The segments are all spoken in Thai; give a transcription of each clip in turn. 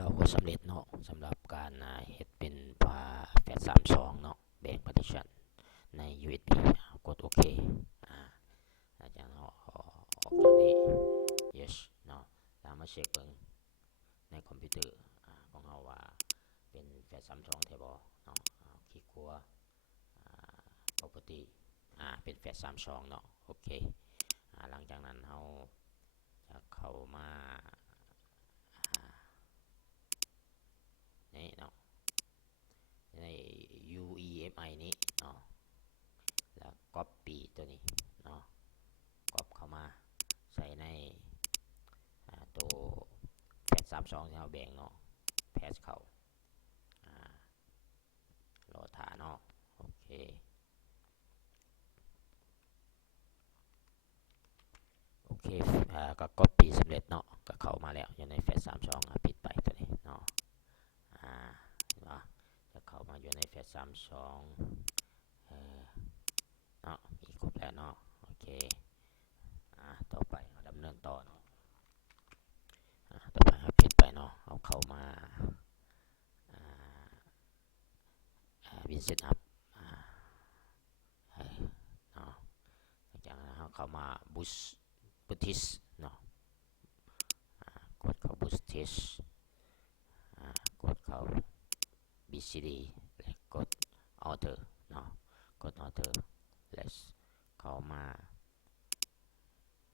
ดี๋ยวก็สำเร็จเนาะสำหรับการเฮ็ดเป็นแฟลช32เนาะแบ่ง partition ใน USB กดโอเคอาจารย์ออกจากนี้ yes เนาะแล้วมาเช็คเบิ่งในคอมพิวเตอร์ของเราว่าเป็นแฟลช32แท้บ่เนาะคลิกขัวproperty เป็นแฟลช32เนาะโอเคหลังจากนั้นเราจะเข้ามานี่เนาะใน UEFI นี้เนาะแล้ว copy ตัวนี้เนาะ copy เข้ามาใส่ในตัวแพท32ที่เราแบ่งเนาะแพทเข้ารอถ่าเนาะโอเคก็ copy สำเร็จเนาะก็เข้ามาแล้วอยู่ในแฟลช32ปิดไปตัวนี้เนาะจะเข้ามาอยู่ในแฟลช32เนาะมีครบแล้วเนาะโอเคต่อไปเราดำเนินต่อเนาะต่อไปเราปิดไปเนาะเอาเข้ามาWin Setup เนาะจากนั้นเราเข้ามา Boost เนาะกดเข้า Boost กดเข้า BCD และกด Author เนาะกด Author และเข้ามา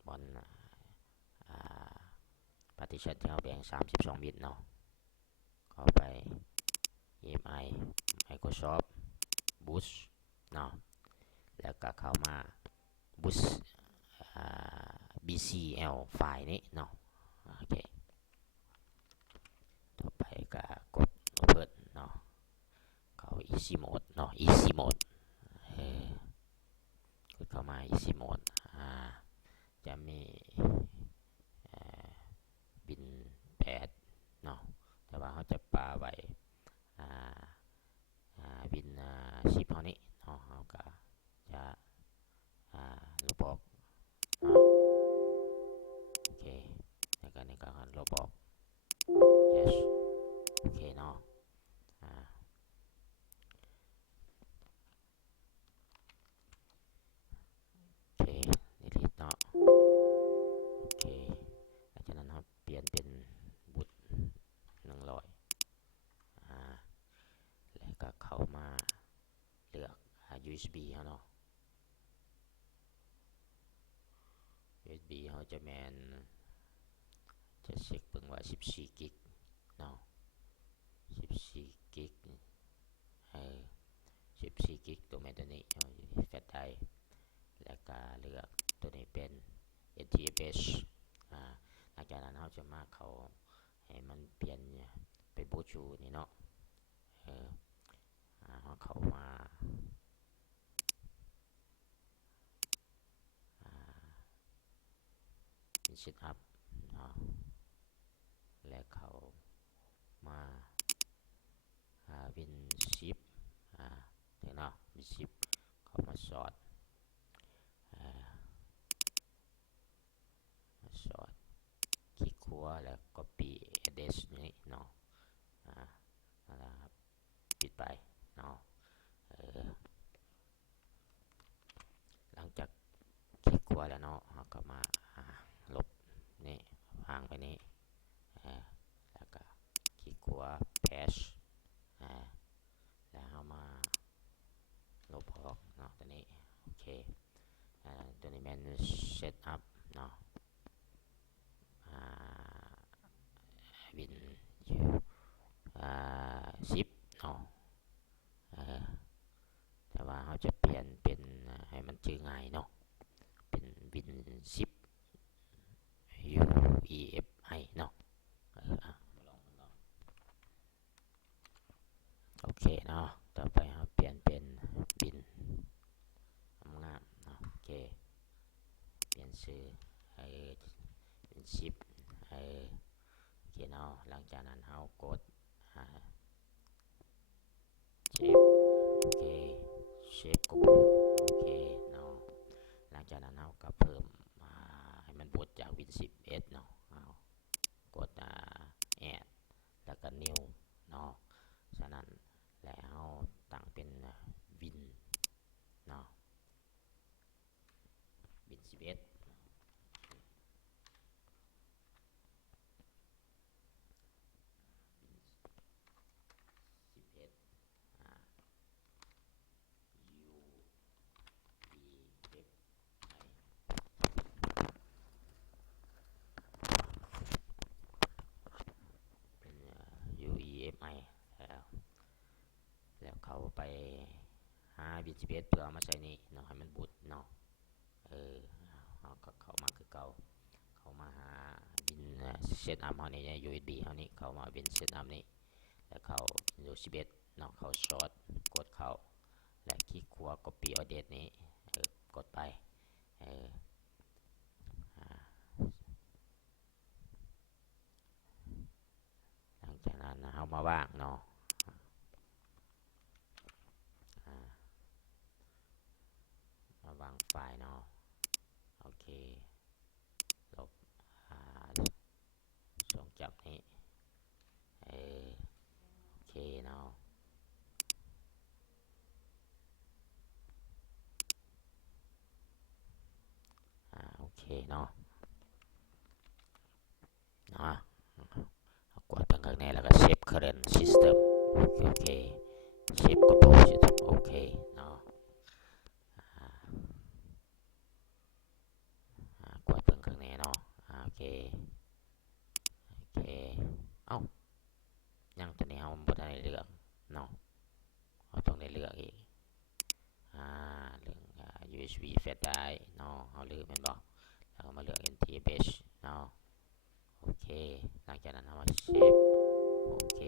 บนpartition ที่เราแบ่ง32 บิตเนาะเข้าไป EMI Microsoft Boost เนาะแล้วก็เข้ามา Boost BCL ไฟล์นี้เนาะโอเคต่อไปก็กด Open เนาะเข้า Easy Mode เนาะ Easy Mode กดเข้ามา Easy Mode จะมีบิน8เนาะแต่ว่าเขาจะปาไว้บิน10เท่านี้เนาะเขาก็จะลบออกโอเคในการลบออก yes โอเคเนาะโอเค delete เนาะโอเคหลังจากนั้นเราเปลี่ยนเป็นบุต100แล้วก็เข้ามาเลือกUSB เนาะ USB เขาจะแมนจะเช็คเบิ่งว่า14 กิกเนาะ14 กิก14 กิกตัวแมนตัวนี้แฟลชไดรฟ์แล้วก็เลือกตัวนี้เป็น NTFS หลังจากนั้นเราจะมาเขาให้มันเปลี่ยนไปบูชูนี่เนาะเขาเข้ามาเซตอัพเนาะและเขามาวินชิปถึงเนาะวินชิปเขามาสอดคลิกขัวแล้ว copy address นี้เนาะนะครับปิดไปเนาะหลังจากคลิกขัวแล้วเนาะเราก็มาลบนี่วางไปนี่แล้วก็คลิกขัว patch แล้วเรามาลบออกเนาะตัวนี้โอเคตัวนี้เป็น setup เนาะวิน10เนาะแต่ว่าเราจะเปลี่ยนเป็นให้มันชื่อง่ายเนาะเป็นวิน10 UEFI เนาะโอเคเนาะต่อไปเราเปลี่ยนเป็นบินงามเนาะโอเคเปลี่ยนชื่อเป็น10โอเคเนาะหลังจากนั้นเรากดเชฟโอเคเชฟกบโอเคเนาะหลังจากนั้นเราก็เพิ่มให้มันบดจากวิน10Sเนาะกดแอดแล้วก็ new เนาะฉะนั้นแล้วตั้งเป็นวินเนาะวิน11UEFI แล้วเขาไปหาวิน11เพื่อมาใส่นี่เนาะให้มันบูตเนาะเขาก็เข้ามาคือเก่าเขามาหาวินเซตอัพเฮานี่ USB เฮานี่เขามาวินเซตอัพนี่แล้วเขา Windows 11เนาะเขาช็อตกดเข้าและคลิกขวา copy address นี้กดไปหลังจากนั้นเอามาวางเนาะมาวางไฟล์เนาะโอเคลบส่งจับนี้โอเคเนาะโอเคเนาะกดตรงข้างในแล้วก็ Save Current System โอเค Save Global System โอเคเนาะกดตรงข้างในเนาะโอเคเอ้ายังตัวนี้เราบ่ได้เลือกเนาะเราต้องได้เลือกอีกเรื่องUSB Flash Drive เนาะเราลืมแม่นบ่แล้วก็มาเลือก NTFS เนาะโอเคหลังจากนั้นเรามาเซฟโอเค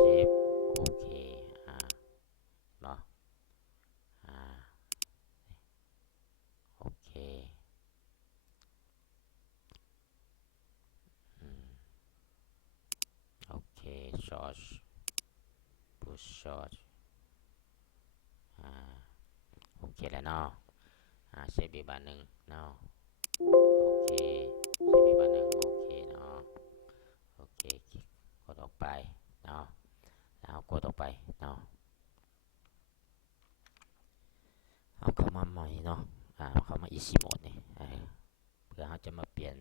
เซฟโอเคเนาะโอเคโอเค Source Push Source โอเคแล้วเนาะเซฟอีกบานหนึ่งเนาะโอเคเซฟอีกบานหนึ่งโอเคเนาะโอเคกดออกไปเนาะแล้วกดออกไปเนาะเอาเข้ามาใหม่เนาะเข้ามา Easy Mode นี่เพื่อเราจะมาเปลี่ยน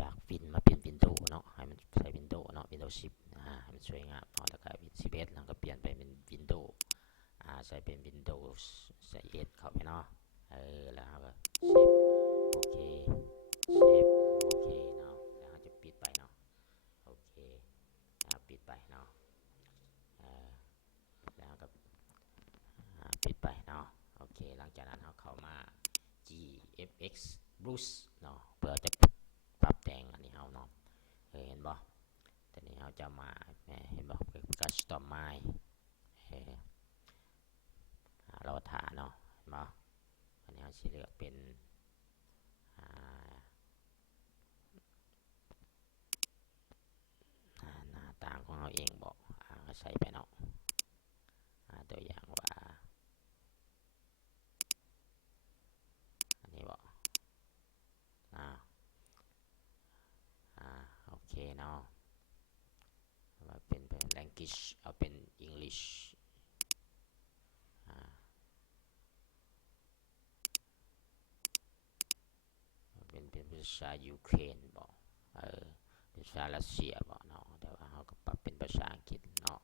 จากวินมาเป็นวินโดว์เนาะให้มันใช้วินโดว์เนาะ Windows 10ให้มันสวยงามเนาะแล้วก็วิน11แล้วก็เปลี่ยนไปเป็นวินโดว์ใช้เป็น Windows 11เข้าไปเนาะแล้วก็เซฟโอเคเซฟโอเคเนาะแล้วเราจะปิดไปเนาะโอเคปิดไปเนาะแล้วก็ปิดไปเนาะโอเคหลังจากนั้นเราเข้ามา GFX Boost เนาะเพื่อจะปรับแต่งอันนี้เอาเนาะเห็นบ่ตอนนี้เราจะมาเห็นบ่กัสตอมไมล์เราถ่าเนาะเห็นบ่อันนี้เราสิเลือกเป็นหน้าต่างของเราเองบอกก็ใส่ไปเนาะตัวอย่างว่าอันนี้บอกโอเคเนาะมาเป็น language เอาเป็น English เป็นภาษายูเครนบอกเป็นภาษารัสเซียบอกเนาะแต่ว่าเขาก็ปรับเป็นภาษาอังกฤษเนาะ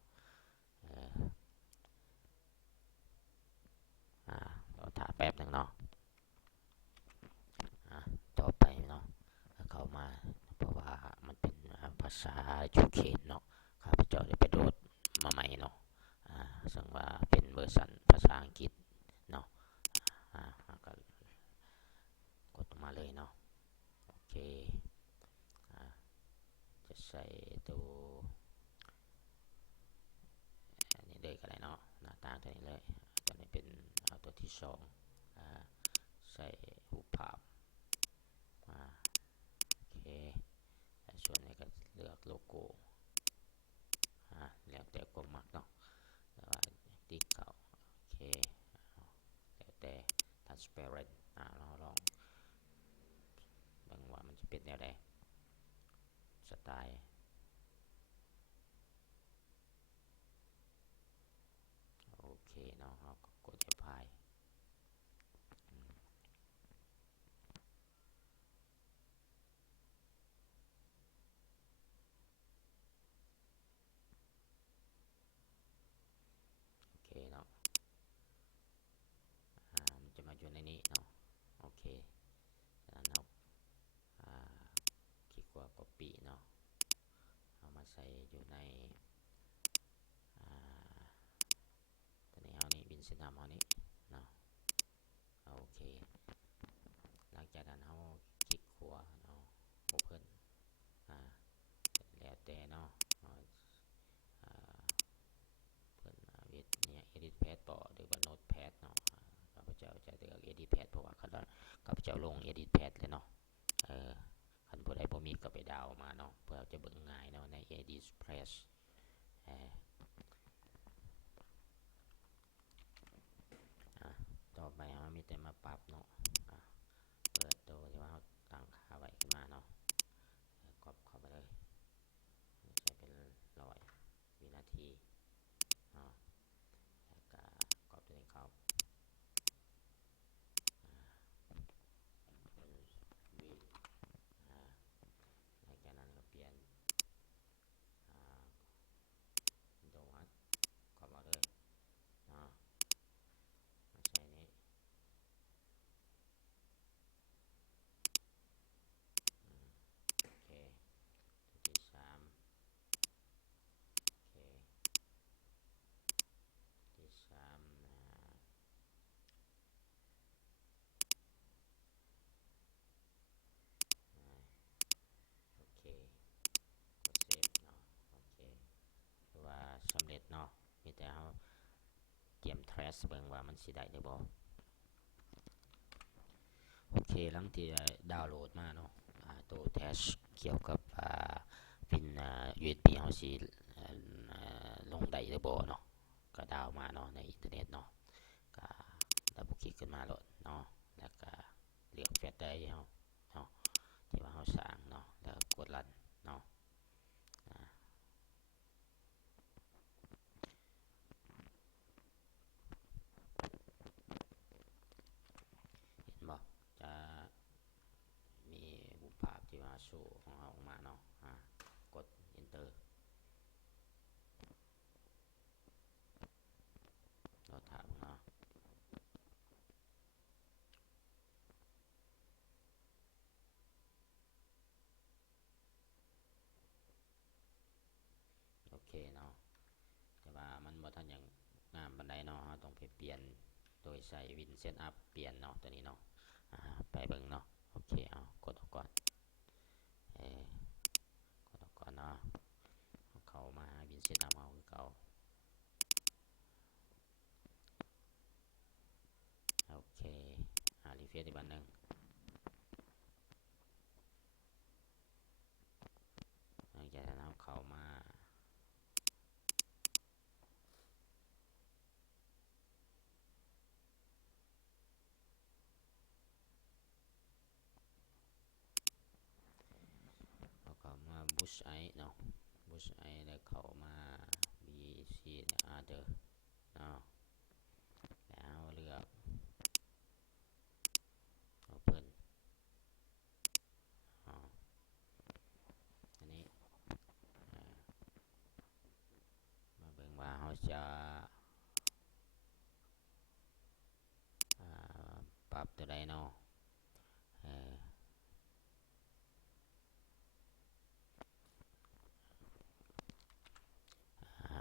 เราถ่ายแป๊บหนึ่งเนาะต่อไปเนาะเข้ามาเพราะว่ามันเป็นภาษายูเครนเนาะข้าพเจ้าได้ไปโดดมาใหม่เนาะซึ่งว่าเป็นเวอร์ชันภาษาอังกฤษเนาะก็กดมาเลยเนาะโอเคจะใส่ตัวอันนี้เลยก็ได้เนาะหน้าตาตัวนี้เลยตัวนี้เป็นตัวที่สองใส่รูปภาพโอเคส่วนนี้ก็เลือกโลโก้แล้วแต่ความมักเนาะแต่ว่าติดเขาโอเคแล้วแต่ transparent เราลองบางว่ามันจะเป็นแนวใดสไตล์ ใส่อยู่ในตัวนี้เอานี้บินเซตอัพเอานี้เนาะโอเคหลังจากนั้นเราคลิกขวาเนาะ Open แล้วแต่เนาะเพิ่นเฮ็ดเนี่ย Edit Pad ต่อหรือว่า Notepad เนาะข้าพเจ้าจะเลือก Edit Pad เพราะว่าข้าพเจ้าลง Edit Pad เลยเนาะคันผู้ใดบ่มีก็ไปดาวมาเนาะเพื่อจะเบิ่งง่ายเนาะใน Edit Pad ต่อไปเรามีแต่มาปรับเนาะเปิดตัวที่ว่าเราตั้งค่าไว้ขึ้นมาเนาะกดเข้าไปเลยใช้เป็น100 วินาทีเนาะแล้วก็กดตัวนี้เข้าวิหลังจากนั้นก็เปลี่ยนโดวัดเข้ามาเลยเนาะมาใช้นี้โอเคตัวที่3โอเคที่3โอเคกดเซฟเนาะโอเคคือว่าสำเร็จเนาะมีแต่เราเตรียม trace เบิ่งว่ามันสิได้หรือบ่โอเคหลังที่ดาวน์โหลดมาเนาะตัว trace เกี่ยวกับพินUSB เฮาสิลงได้หรือบ่เนาะก็ดาวมาเนาะในอินเทอร์เน็ตเนาะก็ดับเบิลคลิกขึ้นมาโหลดเนาะแล้วก็เลือกแฟลชไดรฟ์เฮาเนาะที่ว่าเฮาสร้างเนาะแล้วกดรันเนาะเห็นบ่จะมีรูปภาพที่ว่าโชว์ของเราออกมาเนาะกด enter เราถามเนาะโอเคเนาะแต่ว่ามันบ่ทันอย่างงามปานใดเนาะเราต้องไปเปลี่ยนโดยใช้วินเซตอัพเปลี่ยนเนาะตัวนี้เนาะไปเบิ่งเนาะโอเคเอากดออกก่อนกดออกก่อนเนาะเข้ามาวินเซตอัพเอาคือเก่าโอเครีเฟรชอีกบันหนึ่งหลังจากนั้นเราเข้ามาบูชไอเนาะบูชไอแล้วเข้ามา BC Other เนาะแล้วเลือก Open อันนี้มาเบิ่งว่าเราจะปรับตัวใดเนาะ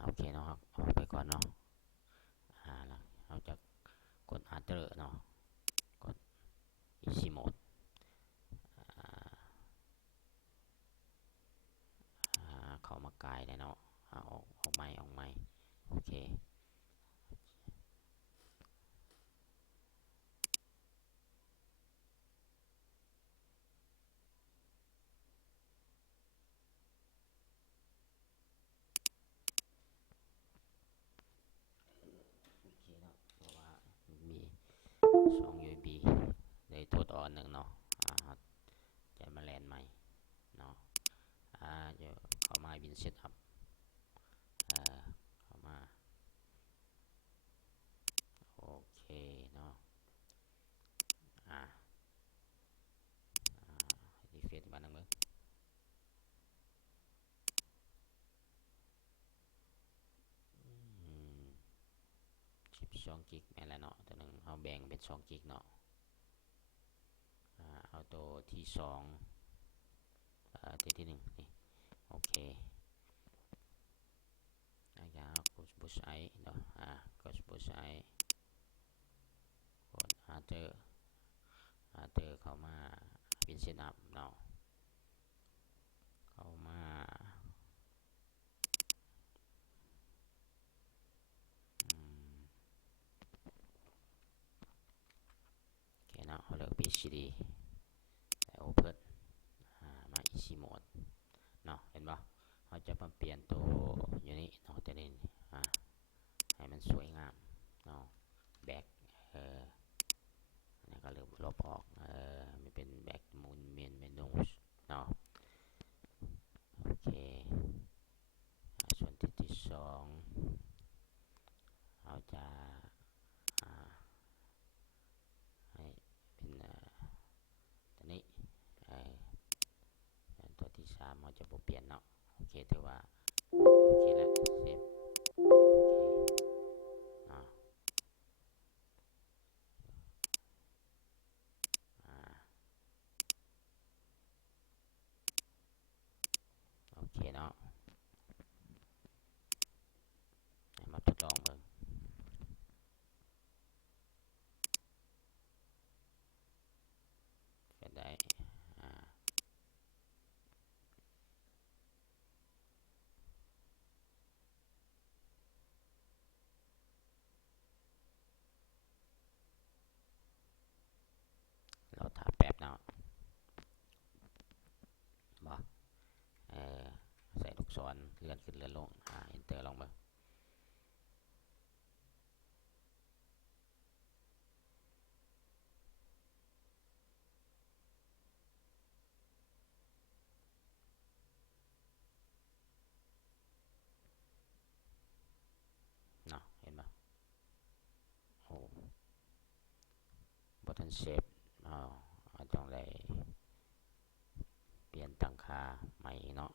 โอเคเนาะครับเอาไปก่อนเนาะแล้วเราจะกด Other เนาะกด Easy Mode เข้ามากายได้เนาะออกใหม่โอเคเนาะเพราะว่ามี2 USB ได้ทดออนหนึ่งเนาะจะมาแลนใหม่เนาะเดี๋ยวเข้ามาวินเซตอัพเข้ามาโอเคเนาะรีเฟรชบ้านนึง12 กิกแม่นแล้วเนาะตัวนึงเอาแบ่งเป็น2 กิกเนาะเอาตัวที่2ตัวที่1นี่โอเค push I เนาะghost push I กด Arthur เข้ามา Vincent up เนาะเข้ามาโอเคเนาะเขาเลือก PCD Open มา Easy Mode เนาะเห็นปะเขาจะมาเปลี่ยนตัวอยู่นี่เนาะตัวนี้ให้มันสวยงามเนาะแบ็คนี่ก็เลือกลบออกมันเป็นแบ็คมูนเมนูเนาะโอเคส่วนที่สองเราจะให้เป็นตัวนี้ตัวที่สามเราจะเปลี่ยนเนาะโอเคถือว่าโอเคแล้วเซฟโอเคเนาะมาทดลองเบิ่งเป็นได้เราถามแป๊บเนาะบอกใส่ลูกศรเลื่อนขึ้นเลื่อนลงenter ลองเบิ่งเนาะเห็นปะโอ้บอทันเซฟต้องได้เปลี่ยนตั้งค่าใหม่เนาะ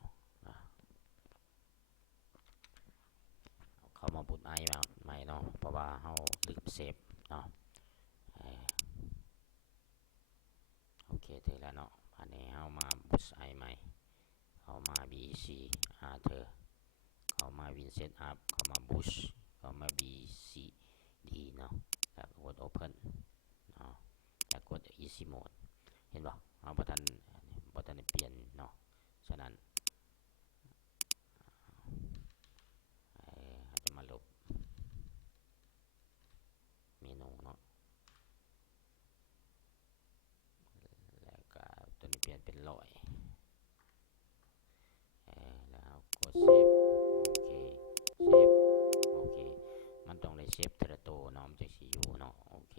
เขามาบุตไอมาใหม่เนาะเพราะว่าเขาลืมเซฟเนาะโอเคถึงแล้วเนาะอันนี้เขามาบุตไอใหม่เขามา BC Arthur เขามา Vincent up เขามา Bush เขามา BCD เนาะแล้วกด Open เนาะแล้วกด Easy Mode เห็นป่ะเอาบอทันเปลี่ยนเนาะฉะนั้นจะมาลบเมนูเนาะแล้วก็ตัวนี้เปลี่ยนเป็น100แล้วกดเซฟโอเคมันต้องได้เซฟเทระโตเนาะมันจะสีอยู่เนาะโอเค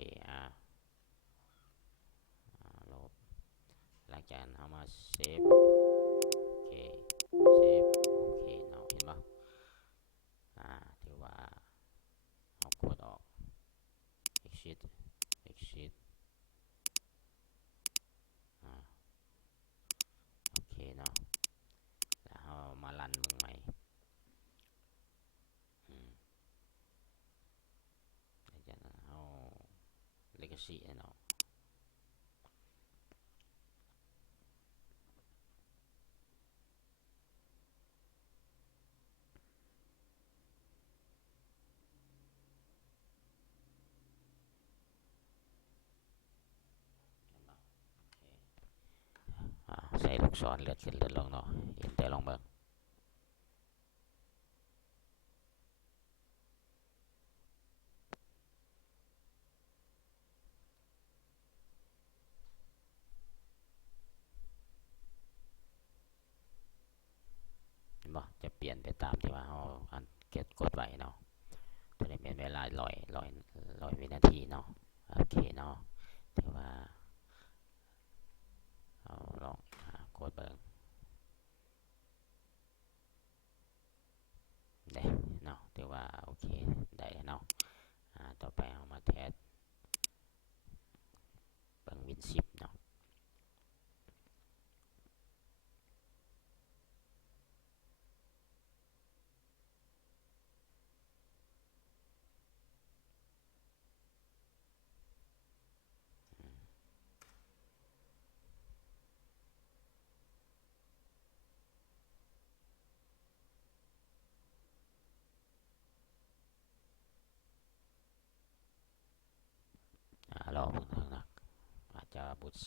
ลบหลังจากนั้นเอามาเซฟโอเคเซฟโอเคเนาะเห็นปะถือว่าเอากดออก exit โอเคเนาะแล้วเอามารันมึงใหม่แล้วจากนั้นเอา legacy เนาะใส่ลูกศรเลื่อนขึ้นเลื่อนลงเนาะenter ลองเบิ่งจะเปลี่ยนไปตามที่ว่าเรากดไว้เนาะตัวนี้เป็นเวลา100วินาทีเนาะโอเคเนาะถือว่าเอาลองกดเบิ่งได้เนาะถือว่าโอเคได้เนาะต่อไปเอามาแทสเบิ่งวิน10เนาะ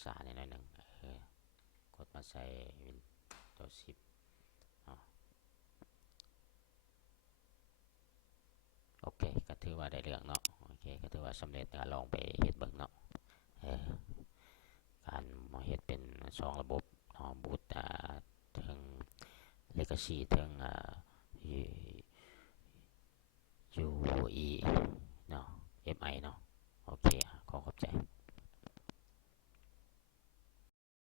สาหน่อยหนึ่งกดมาใส่ Windows 10โอเคก็ถือว่าได้เรื่องเนาะโอเคก็ถือว่าสำเร็จลองไปเฮ็ดเบิ่งเนาะการมาเฮ็ดเป็น2ระบบเนาะบูตถึง Legacy ถึงUE เนาะ MI เนาะ